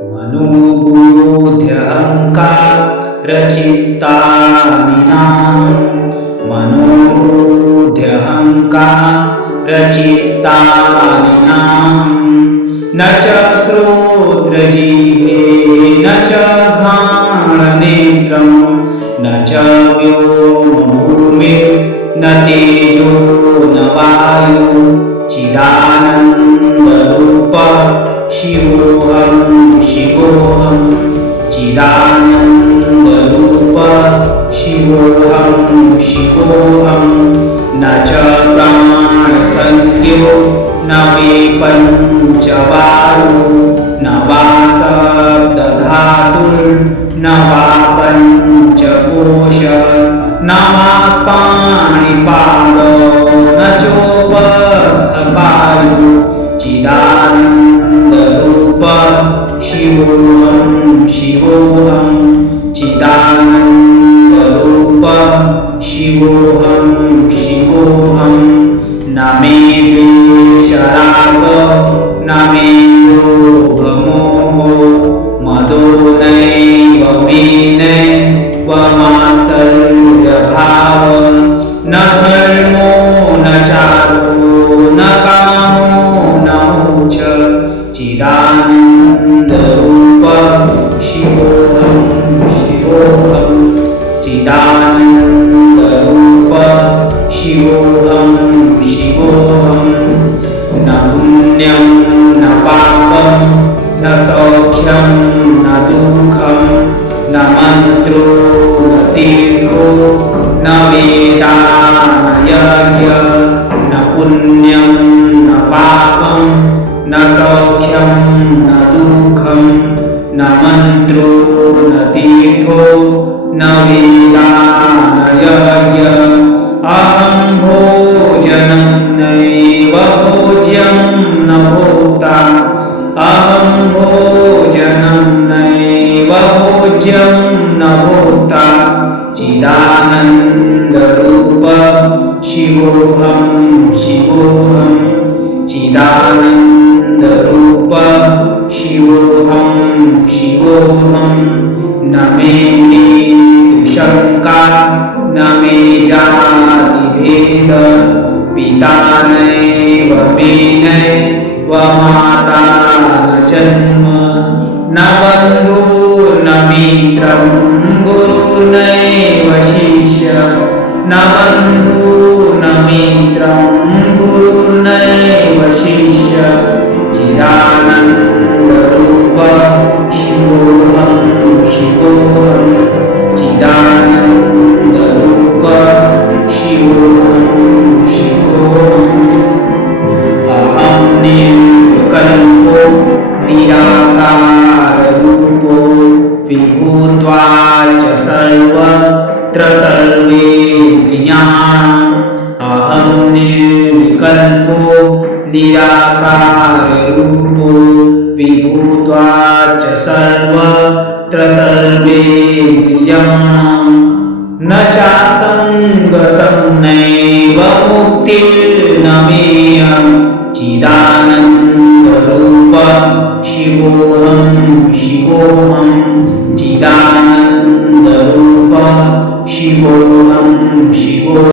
मनोबुद्ध्यहंकारचित्तानीनां मनोबुद्ध्यहंकारचित्तानीनां न च श्रोत्रजिह्वे न च घ्राणनेत्रं न च व्योमभूमिर्न तेजो न वायु चिदानन्दरूप शिवोऽहं शिवोऽहं चिदानन्दरूप शिवोऽहं शिवोऽहं न च प्राणसंज्ञो न मे पञ्चवायु न वा शब्दधातुर्न वा पञ्चकोश न वा पाणिपादो न चोपस्थपायु चिदानन्दरूप शिवोऽहं शिवोऽहं चिदानन्दरूप शिवोऽहं शिवोऽहं न मे द्वेषरागो न मे लोभमोहो मदो नैव मे नैवमात्सर्यभाव न धर्मो न चार्थो न कामो न मोक्ष चिदानन्दरूप शिवोऽहं शिवोऽहं चिदानन्दरूप शिवोऽहं शिवोऽहं न पुण्यं न पापं न सौख्यं न दुःखं न मन्त्रो न तीर्थो न वेदा न यज्ञ न पुण्यं न पापं न सौख्यं न दुःखं न मन्त्रो न तीर्थो न वेदा न यज्ञ अहं भोजनं नैव भोज्यं न भोक्ता अहं भोजनं नैव भोज्यं न भोक्ता चिदानन्दरूप शिवोऽहं शिवोऽहं चिदानन्दरूप शिवोऽहं शिवोऽहं न मे मृत्युशङ्का न मे जातिभेद पिता नैव मे नैव माता न जन्म न बन्धुर्न मित्रं गुरुर्नैव शिष्य न बन्धुर्न मित्रं गुरुर्नैव शिष्य चिदानन्दरूप शिवोऽहं शिवोऽहं चिदानन्दरूप शिवोऽहं शिवोऽहम् अहं निर्विकल्पो निराकाररूपो विभूत्वाच्च सर्वत्र सर्वेन्द्रियाणाम् अहं निर्विकल्पो निराकाररूपो विभूत्वाच्च सर्वत्र सर्वेन्द्रियाणाम् न चासङ्गतं नैव मुक्तिर्न मेयं चिदानन्दरूप शिवोऽहं शिवोऽहं चिदानन्दरूप शिवोऽहं शिवो